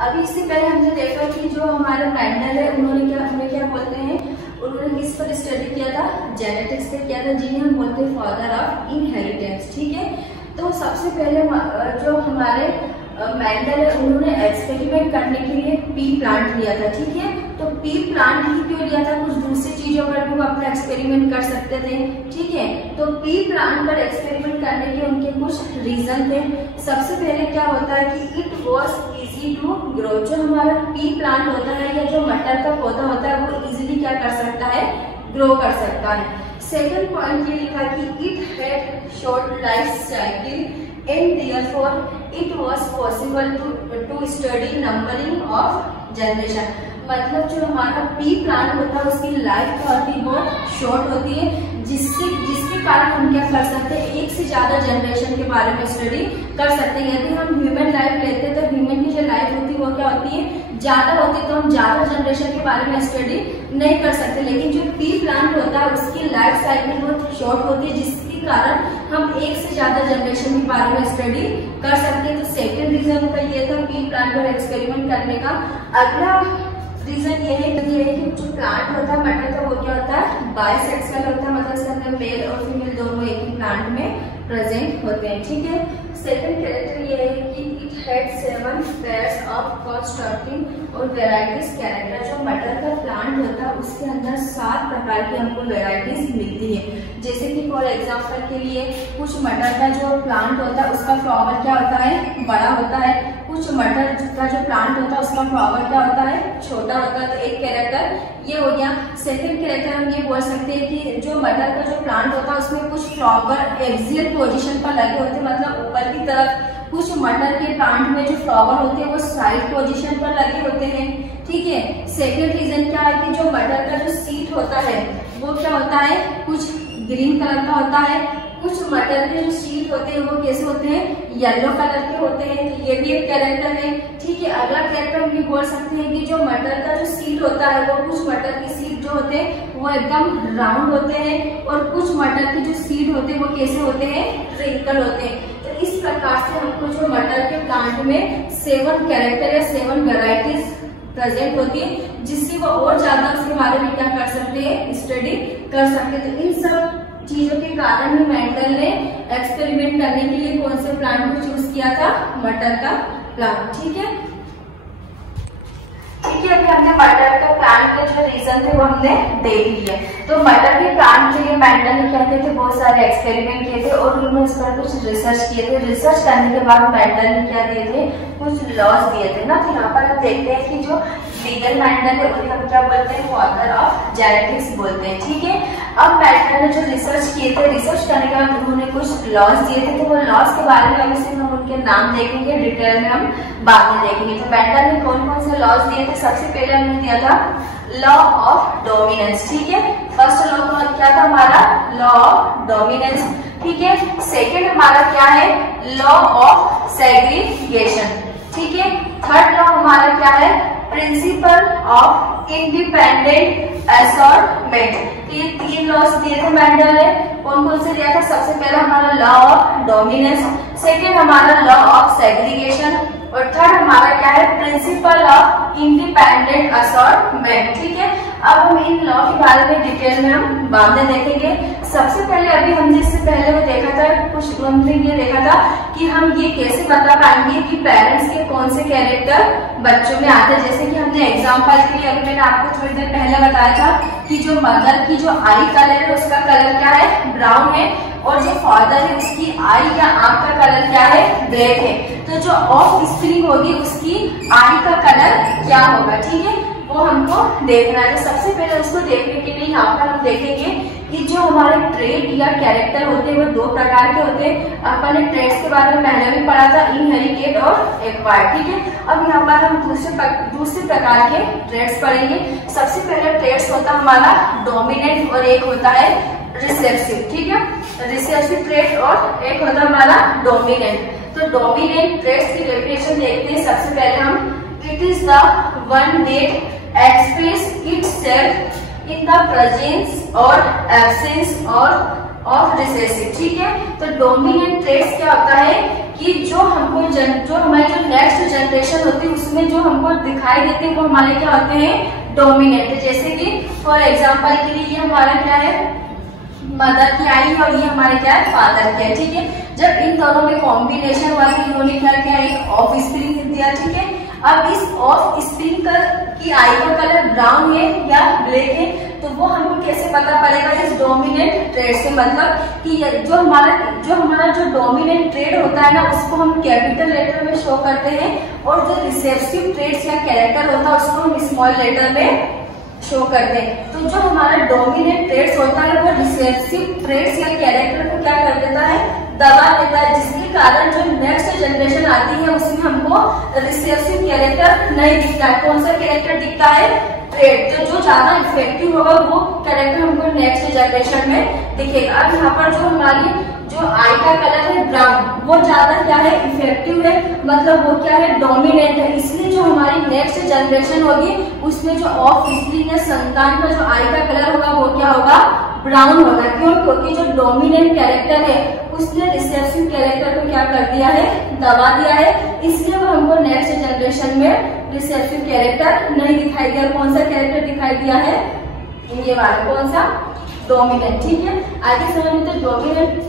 अभी इससे पहले हमने देखा कि जो हमारे मेंडल है उन्होंने क्या बोलते हैं, उन्होंने किस पर स्टडी किया था, जेनेटिक्स पे किया था, जिन्हें हम बोलते हैं फादर ऑफ इनहेरिटेंस। ठीक है, तो सबसे पहले जो हमारे मेंडल है उन्होंने एक्सपेरिमेंट करने के लिए पी प्लांट लिया था। ठीक है, तो पी प्लांट ही क्यों लिया था, कुछ दूसरी चीजों पर भी वो अपना एक्सपेरिमेंट कर सकते थे। ठीक है, तो पी प्लांट पर एक्सपेरिमेंट करने के उनके कुछ रीजन थे। सबसे पहले क्या होता है कि it was easy to grow. जो हमारा पी प्लांट होता है या जो मटर का पौधा होता है वो इजिली क्या कर सकता है, ग्रो कर सकता है। सेकेंड पॉइंट ये लिखा कि it had short life cycle and therefore it was possible to study numbering of generation। मतलब जो हमारा पी प्लांट होता है उसकी लाइफ क्या होती है, बहुत शॉर्ट होती है, जिसके कारण हम क्या कर सकते हैं, एक से ज्यादा जनरेशन के बारे में स्टडी कर सकते हैं। यदि हम ह्यूमन लाइफ लेते हैं तो ह्यूमन की जो लाइफ होती है वो क्या होती है, ज्यादा होती है, तो हम ज्यादा जनरेशन के बारे में स्टडी नहीं कर सकते। लेकिन जो पी प्लांट होता है उसकी लाइफ साइकिल बहुत शॉर्ट होती है, जिसके कारण हम एक से ज्यादा जनरेशन के बारे में स्टडी कर सकते हैं। तो सेकंड रीजन का ये था पी प्लांट पर एक्सपेरिमेंट करने का। अगला रीजन ये है कि जो प्लांट होता है मटर का वो क्या होता है, बाइसेक्सुअल होता है, मतलब इसके अंदर मेल और फीमेल दोनों एक ही प्लांट में प्रेजेंट होते हैं। ठीक है, सेकंड कैरेक्टर ये है कि इट हैड 7 पेयर्स ऑफ कॉन्स्ट्रक्टिंग और वेराइटीज कैरेक्टर। जो मटर का प्लांट होता है उसके अंदर 7 प्रकार की हमको वेराइटीज मिलती है। जैसे कि फॉर एग्जाम्पल के लिए कुछ मटर का जो प्लांट होता है उसका फ्लावर क्या होता है, बड़ा होता है। कुछ मटर का जो प्लांट होता है उसका फ्लावर क्या होता है, छोटा होता है। तो एक कैरेक्टर ये हो गया। सेकंड कैरेक्टर हम ये बोल सकते हैं कि जो मटर का जो प्लांट होता है उसमें कुछ फ्लावर एक्सियल पोजीशन पर लगे होते हैं, मतलब ऊपर की तरफ। कुछ मटर के प्लांट में जो फ्लावर होते हैं वो साइड पोजीशन पर लगे होते हैं। ठीक है, सेकंड रीजन क्या है कि जो मटर का जो सीड होता है वो क्या होता है, कुछ ग्रीन कलर का होता है। कुछ मटर के जो सीड होते हैं वो कैसे होते हैं, येलो कलर के होते हैं। तो ये भी एक कैरेक्टर है। ठीक है, अगला कैरेक्टर हम ये बोल सकते हैं कि जो मटर का जो सीड होता है वो कुछ मटर के सीड जो होते हैं वो एकदम राउंड होते हैं, और कुछ मटर के जो सीड होते हैं वो कैसे होते हैं, ट्रिंकल होते हैं। तो इस प्रकार से हमको जो मटर के प्लांट में 7 कैरेक्टर या 7 वेराइटीज प्रेजेंट होती है, जिससे वो और ज्यादा उसके बारे में क्या कर सकते हैं, स्टडी कर सकते हैं। तो इन सब चीजों के कारण ही मेंडल ने एक्सपेरिमेंट करने के लिए कौन से प्लांट को चूज किया था, मटर का प्लांट। ठीक है, अभी हमने मटर के प्लांट के जो रीजन थे वो हमने देख लिए। तो मटर के प्लांट के लिए मेंडल ने क्या किए थे, बहुत सारे एक्सपेरिमेंट किए थे और उन्होंने इस पर कुछ रिसर्च किए थे। रिसर्च करने के बाद मेंडल ने क्या दिए थे, कुछ लॉज दिए थे ना। तो यहाँ पर हम देखते हैं कि जो लीगल मेंडल है उन्हें हम क्या बोलते हैं, फादर ऑफ जेनेटिक्स बोलते हैं। ठीक है, अब मेंडल ने जो रिसर्च किए थे, रिसर्च करने के बाद उन्होंने कुछ लॉज दिए थे। तो वो लॉज के बारे में अभी सिर्फ हम उनके नाम देखेंगे, डिटेल में हम बाद में देखेंगे। तो मेंडल ने कौन कौन से लॉज दिए थे, सबसे पहले हमने दिया था लॉ ऑफ डोमिनेंस। ठीक है, फर्स्ट लॉ क्या था हमारा, लॉ ऑफ डोमिनेंस। ठीक है, सेकेंड हमारा क्या है, लॉ ऑफ सेग्रीगेशन। ठीक है, थर्ड लॉ हमारा क्या है, प्रिंसिपल ऑफ इंडिपेंडेंट असॉर्टमेंट। ये 3 लॉस दिए थे मेंडल ने। कौन कौन से दिया था, सबसे पहला हमारा लॉ ऑफ डोमिनेंस, सेकेंड हमारा लॉ ऑफ सेग्रीगेशन, और थर्ड हमारा क्या है, प्रिंसिपल ऑफ इंडिपेंडेंट असॉर्टमेंट। ठीक है, अब हम इन लॉ के बारे में डिटेल में हम बाद में देखेंगे। सबसे पहले अभी हमने इससे पहले वो देखा था, कुछ हमने ये देखा था कि हम ये कैसे बता पाएंगे कि पेरेंट्स के कौन से कैरेक्टर बच्चों में आते हैं। जैसे कि हमने एग्जांपल के लिए अभी मैंने आपको थोड़ी देर पहले बताया था कि जो मदर की जो आई कलर है उसका कलर क्या है, ब्राउन है, और जो फादर है उसकी आई या आंख का कलर क्या है, ब्लैक है। तो जो ऑफ स्प्रिंग होगी उसकी आई का कलर क्या होगा, ठीक है, वो हमको देखना है। तो सबसे पहले उसको देखने के लिए यहाँ पर हम देखेंगे कि जो हमारे ट्रेट या कैरेक्टर होते हैं वो 2 प्रकार के होते हैं। अपन ने ट्रेट्स के बारे में पहले भी पढ़ा था, इनहेरिटेड और एक्वायर्ड। ठीक है, अब यहाँ पर हम दूसरे प्रकार के ट्रेट्स पढ़ेंगे। सबसे पहले ट्रेट्स होता है हमारा डोमिनेंट और एक होता है रिसेसिव। ठीक है, रिसेसिव ट्रेट और एक होता है हमारा डोमिनेंट। तो डोमिनेंट ट्रेट्स की डेफिनेशन देखते हैं। सबसे पहले हम, it is the one that express itself in the presence और एब्सेंस और ऑफ रिसेसिव। ठीक है, तो डोमिनेंट ट्रेट्स क्या होता है कि जो हमको जो हमारी जो नेक्स्ट जनरेशन होती है उसमें जो हमको दिखाई देते हैं वो हमारे क्या होते हैं, डोमिनेंट। जैसे कि फॉर एग्जांपल के लिए ये हमारा क्या है, मदर की आई है और ये हमारे क्या है, फादर की है, ठीक है। जब इन दोनों में कॉम्बिनेशन हुआ तो इन्होंने क्या किया, एक ऑफ स्प्रिंग दिया, ठीक है। अब इस ऑफ स्प्रिंग की आई का कलर ब्राउन है या ब्लैक है, तो वो हमको कैसे पता पड़ेगा, इस डोमिनेंट ट्रेड से। मतलब कि जो हमारा जो डोमिनेंट ट्रेड होता है ना, उसको हम कैपिटल लेटर में शो करते हैं, और जो रिसेसिव ट्रेड्स या कैरेक्टर होता है उसको हम स्मॉल लेटर में शो करते हैं। तो जो हमारा डोमिनेंट ट्रेड्स होता है वो रिसेसिव ट्रेड्स या कैरेक्टर को क्या कर देता है, दबा देता है, जिसके कारण जो नेक्स्ट जनरेशन आती है उसमें हमको रिसेसिव कैरेक्टर नहीं दिखता है। कौन सा कैरेक्टर दिखता है, ट्रेड। तो जो ज्यादा इफेक्टिव होगा वो कैरेक्टर हमको नेक्स्ट जनरेशन में दिखेगा। अब यहाँ पर जो हमारी जो आई का कलर है ब्राउन, वो ज्यादा क्या है, इफेक्टिव है, मतलब वो क्या है, डोमिनेंट है। इसलिए जो हमारी नेक्स्ट जनरेशन होगी उसमें जो ऑफ स्प्रिंग या संतान का जो आई का कलर होगा वो क्या होगा, ब्राउन होगा। क्यों, क्योंकि जो डोमिनेंट कैरेक्टर है उसने रिसेसिव कैरेक्टर को क्या कर दिया है, दबा दिया है, इसलिए वो हमको नेक्स्ट जनरेशन में रिसेसिव कैरेक्टर नहीं दिखाई दिया। कौन सा कैरेक्टर दिखाई दिया है, ये वाला, कौन सा, डोमिनेंट, ठीक है। आगे समझते डोमिनेंट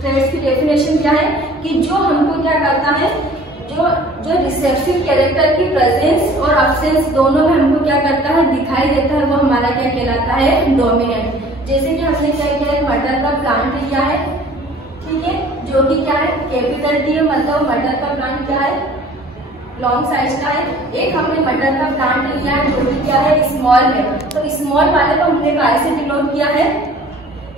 ट्रेड्स की डेफिनेशन क्या है, कि जो हमको क्या करता है, जो रिसेसिव कैरेक्टर की प्रेजेंस और अब्सेंस दोनों में हमको क्या करता है, दिखाई देता है, वो हमारा क्या कहलाता है, डोमिनेंट। जैसे कि हमने क्या किया है, मटर का प्लांट लिया है, ठीक है, जो कि क्या है, कैपिटल टी है, मतलब मटर का प्लांट क्या है, लॉन्ग साइज का है। एक हमने मटर का प्लांट लिया है जो कि क्या है, स्मॉल है, तो स्मॉल वाले को हमने काय से डिनोट किया है,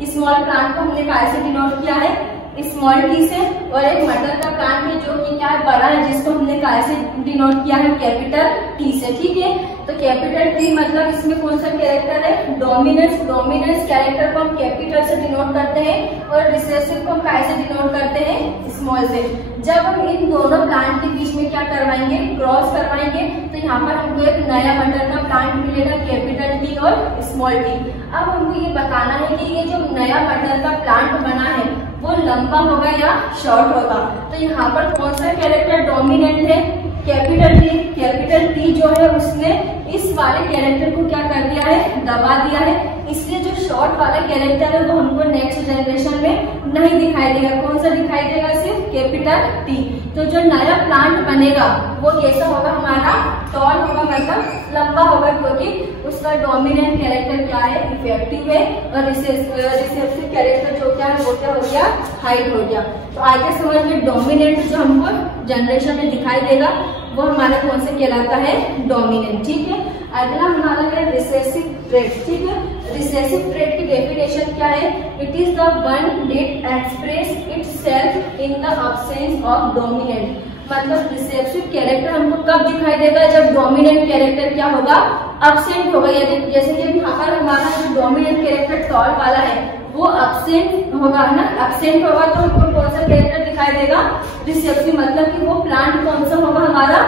स्मॉल प्लांट को हमने काय से डिनोट किया है, स्मॉल टी से। और एक मटर का प्लांट है जो कि क्या है, बड़ा है, जिसको हमने काय से डिनोट किया है, कैपिटल टी से, ठीक है। तो कैपिटल टी मतलब इसमें कौन सा कैरेक्टर है, डोमिनेंस। डोमिनेंस कैरेक्टर को हम कैपिटल से डिनोट करते हैं और रिसेसिव को हम काय से डिनोट करते हैं, स्मॉल से। जब हम इन दोनों प्लांट के बीच में क्या करवाएंगे, क्रॉस करवाएंगे, तो यहाँ पर हमको एक नया मटर का प्लांट मिलेगा, कैपिटल टी और स्मॉल टी। अब हमको ये बताना है कि ये जो नया मटर का प्लांट बना है वो लंबा होगा या शॉर्ट होगा। तो यहाँ पर कौन सा कैरेक्टर डोमिनेंट है, कैपिटल टी। कैपिटल टी जो है उसने इस वाले कैरेक्टर को क्या कर दिया है, दबा दिया है, इसलिए जो शॉर्ट वाला कैरेक्टर है वो हमको नेक्स्ट जनरेशन में नहीं दिखाई देगा। कौन सा दिखाई देगा, सिर्फ कैपिटल टी। तो जो नया प्लांट बनेगा वो कैसा होगा, हमारा टॉल होगा, मतलब लंबा होगा, क्योंकि उसका डोमिनेंट कैरेक्टर क्या है, इफेक्टिव है, और रिसेसिव कैरेक्टर जो क्या है वो क्या हो गया, हाइट हो गया। तो आगे समझ में डोमिनेंट जो हमको जनरेशन में दिखाई देगा वो हमारा कौन सा कहलाता है, डोमिनेंट, ठीक है। अगला हमारा है रिसेसिव ट्रेड, ठीक है। रिसेसिव ट्रेड की डेफिनेशन क्या है, it is the one that express itself in the absence of dominant. मतलब रिसेसिव कैरेक्टर हमको कब दिखाई देगा, जब डोमिनेंट कैरेक्टर क्या होगा, अब्सेंट होगा। जैसे कि यहाँ पर हमारा जो डोमिनेंट कैरेक्टर टॉल वाला है वो अब्सेंट होगा ना, अब्सेंट होगा तो हमको कौन सा कैरेक्टर दिखाई देगा, रिसेसिव। मतलब कि वो प्लांट कौन सा होगा, हमारा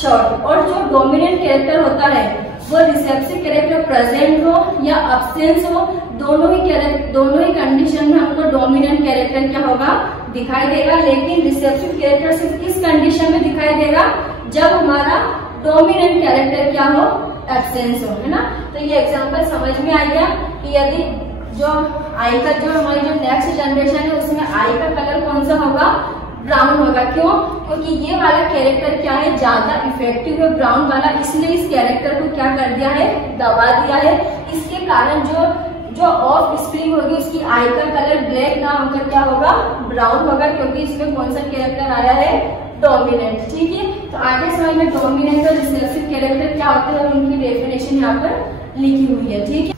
शॉर्ट। और जो डोमिनेंट कैरेक्टर होता है वो रिसेसिव कैरेक्टर प्रेजेंट हो या अब्सेंस हो, दोनों ही कंडीशन में हमको डोमिनेंट कैरेक्टर क्या होगा, दिखाई देगा। लेकिन रिसेसिव कैरेक्टर सिर्फ किस कंडीशन में दिखाई देगा, जब हमारा डोमिनेंट कैरेक्टर क्या हो, एब्सेंस हो, है ना। तो ये एग्जांपल समझ में आ गया कि यदि जो आई का जो हमारी जो नेक्स्ट जनरेशन है उसमें आई का कलर कौन सा होगा, ब्राउन होगा। क्यों, क्योंकि ये वाला कैरेक्टर क्या है, ज्यादा इफेक्टिव है, ब्राउन वाला, इसलिए इस कैरेक्टर को क्या कर दिया है, दबा दिया है। इसके कारण जो ऑफ स्प्रिंग होगी उसकी आई का कलर ब्लैक ना होकर क्या होगा, ब्राउन होगा, क्योंकि इसमें कौन सा कैरेक्टर आया है, डोमिनेंट, ठीक है। तो आगे समझ में डोमिनेंट और रिसेसिव कैरेक्टर क्या होते हैं और उनकी डेफिनेशन यहाँ पर लिखी हुई है, ठीक है।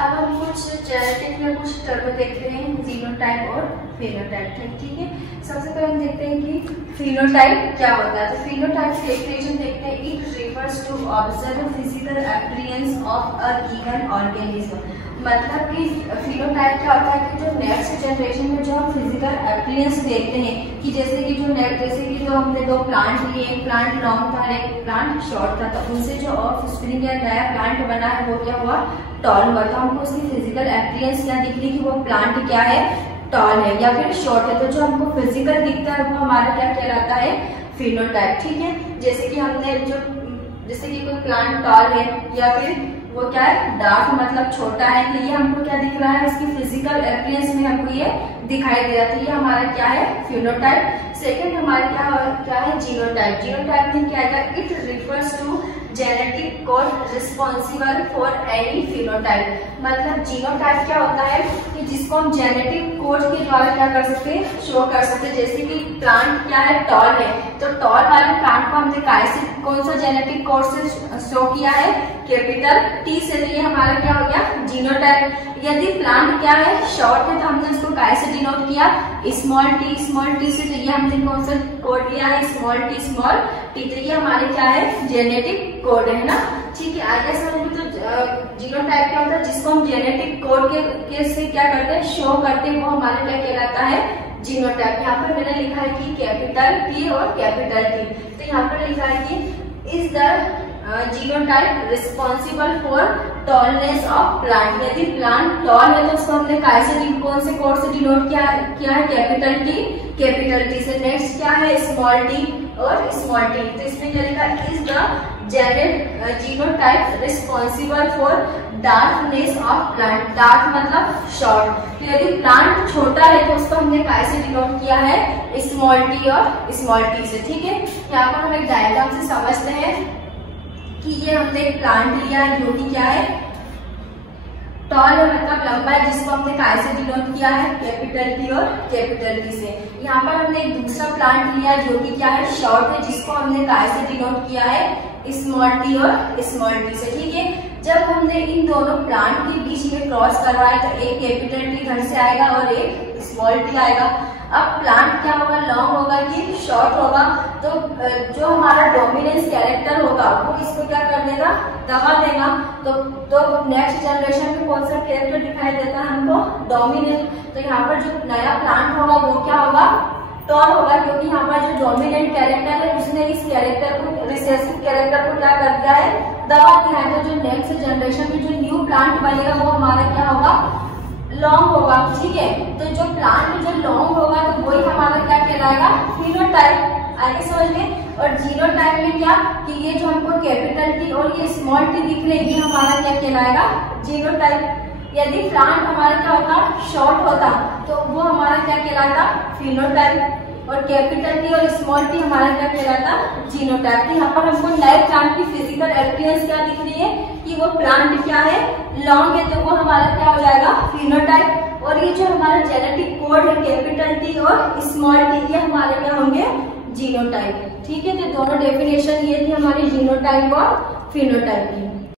अब हम कुछ जेनेटिक में कुछ टर्म देखते हैं, जीनोटाइप और फेनोटाइप, ठीक है। सबसे पहले हम देखते हैं कि फिनोटाइप क्या होता है। तो फिनोटाइप की डेफिनेशन देखते हैं, it refers to observe physical appearance of a given organism. मतलब कि फिनोटाइप क्या होता है कि जो नेक्स्ट जनरेशन में जो हम फिजिकल अपीयरेंस देखते हैं, कि जैसे कि जो हमने दो प्लांट लिए, एक प्लांट लॉन्ग था एक प्लांट शॉर्ट था, तो उनसे जो ऑफ स्प्रिंग या नया प्लांट बना है वो क्या हुआ, टॉल हुआ। तो हमको उसकी फिजिकल अपीयरेंस क्या दिख रही कि वो प्लांट क्या है, टॉल है या फिर शॉर्ट है। तो जो हमको फिजिकल दिखता है वो हमारा क्या कहलाता है, फिनोटाइप, ठीक है। जैसे कि हमने जैसे कि कोई प्लांट टॉल है या फिर वो क्या है डार्क मतलब छोटा है, तो ये हमको क्या दिख रहा है, उसकी फिजिकल अपीयरेंस में हमको ये दिखाई दे रहा है, तो ये हमारा क्या है फिनोटाइप। सेकंड हमारा क्या है जीनोटाइप। जीनोटाइप में क्या है, it refers to genetic code responsible for any phenotype. मतलब जीनोटाइप क्या होता है कि जिसको हम जेनेटिक कोड के द्वारा क्या कर सकते हैं, शो कर सकते हैं। जैसे कि प्लांट क्या है टॉल है, तो टॉल वाले प्लांट को हमने कौन सा जेनेटिक कोड से शो किया है, कैपिटल टी से, तो ये हमारा क्या हो गया जीनोटाइप। यदि प्लांट क्या है शॉर्ट है, तो हमने उसको काय से डिनोट किया, स्मॉल टी से, तो ये हमने कौन सा कोड लिया है, स्मॉल टी, तो ये हमारे क्या है जेनेटिक कोड है ना, ठीक है। आगे समझ में, तो जीनोटाइप क्या होता है, जिसको हम जेनेटिक कोड के से क्या करते हैं, शो करते हैं, वो हमारे क्या कहलाता है जीनोटाइप। यहाँ पर मैंने लिखा है कि कैपिटल टी और कैपिटल टी, तो यहाँ पर लिखा है कि is the genotype responsible for tallness of plant. यदि प्लांट टॉल है तो उसको हमने कौन से कोड से डिनोट किया है, कैपिटल टी से। नेक्स्ट क्या है स्मॉल टी और स्मॉल टी, तो इसमें क्या लिखा है, is the genotype responsible for darkness of plant. Dark मतलब शॉर्ट, तो यदि प्लांट छोटा है तो उसको हमने काय से डिनोट किया है, स्मॉल टी और स्मॉल टी से, ठीक है। यहाँ पर हम एक डायग्राम से समझते हैं कि ये हमने एक प्लांट लिया है जो कि क्या है टॉल है, मतलब लंबा है, जिसको हमने काय से डिनोट किया है, कैपिटल टी और कैपिटल टी से। यहाँ पर हमने एक दूसरा प्लांट लिया है जो कि क्या है शॉर्ट है, जिसको हमने काय से डिनोट किया है, स्मॉल टी और स्मॉल टी से, ठीक है। जब हमने इन दोनों प्लांट के बीच में क्रॉस करवाया तो एक कैपिटल टी इधर से आएगा और एक स्मॉल टी आएगा। अब प्लांट क्या होगा, लॉन्ग होगा कि शॉर्ट होगा, तो जो हमारा डोमिनेंस कैरेक्टर होगा वो इसको क्या कर देगा, दबा देगा। तो नेक्स्ट जनरेशन में कौन सा कैरेक्टर दिखाई देता है हमको, डोमिनेंट। तो यहाँ पर जो नया प्लांट होगा वो क्या होगा, टॉल होगा, क्योंकि यहाँ पर जो डोमिनेंट कैरेक्टर है उसने इस कैरेक्टर को, रिसेसिव कैरेक्टर को क्या कर दिया है, दबा दिया है। तो जो नेक्स्ट जनरेशन में जो न्यू प्लांट बनेगा वो हमारा क्या होगा, लॉन्ग होगा, ठीक है। तो जो प्लांट जो लॉन्ग होगा तो वही हमारा क्या कहलाएगा, फिनोटाइप। आगे समझ में। और जीनोटाइप में क्या कि ये जो हमको कैपिटल टी और ये स्मॉल टी दिख रहे हैं, ये हमारा क्या कहलाएगा, जीनोटाइप। यदि प्लांट हमारा क्या होता, शॉर्ट होता, तो वो हमारा क्या कहलाता, फिनोटाइप। और कैपिटल टी और स्मॉल टी हमारा क्या कहलाता, जीनोटाइप। यहाँ पर हमको नए प्लांट की फिजिकल अपीयरेंस क्या दिख रही है कि वो प्लांट क्या है, लॉन्ग है, तो वो हमारा क्या हो जाएगा, फिनोटाइप। और ये जो हमारा जेनेटिक कोड है कैपिटल टी और स्मॉल टी, ये हमारे क्या होंगे, जीनोटाइप, ठीक है। तो दोनों डेफिनेशन ये थी हमारी जीनोटाइप और फिनोटाइप की।